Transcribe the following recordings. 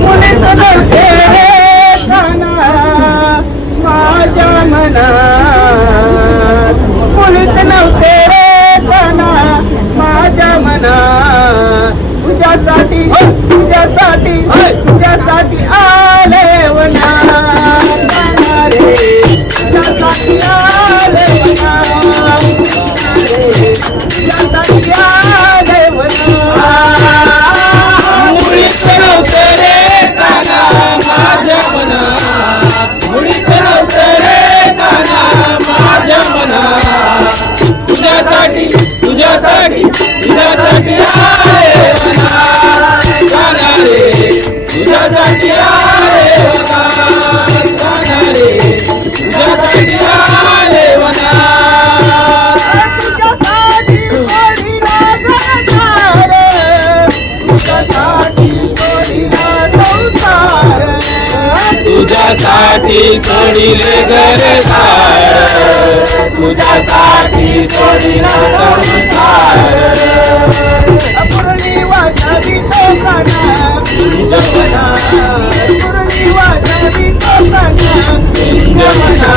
मुलीच नव्हते माझ्या मनात मुलीच नव्हते माझ्या मनात तुझ्यासाठी तुझ्यासाठी तुझ्यासाठी आले वना रे तुझ्यासाठी सोडिले घर सार तुझ्यासाठी सोडिले संसार मुरली वाजावी टोकाना जमना मुरली वाजावी टोकाना जमना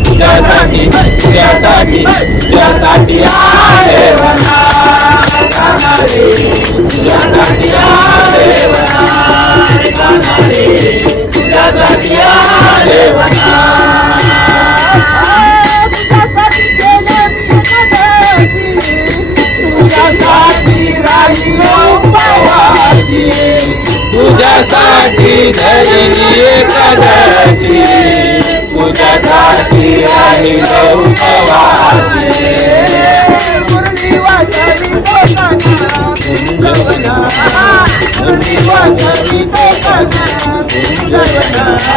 तुझ्यासाठी तुझ्यासाठी तुझ्यासाठी आले वना तुझ्यासाठी धरणी एकादशी. तुझ्यासाठी राहिलो उपवासी. मुरली टोकाना जमना मुरली टोकाना जमना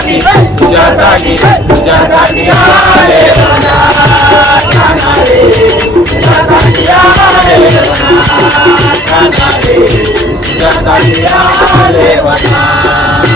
तुझ्यासाठी तुझ्यासाठी तुझ्यासाठी आले वना कानारे तुझ्यासाठी आले वना कानारे तुझ्यासाठी आले वना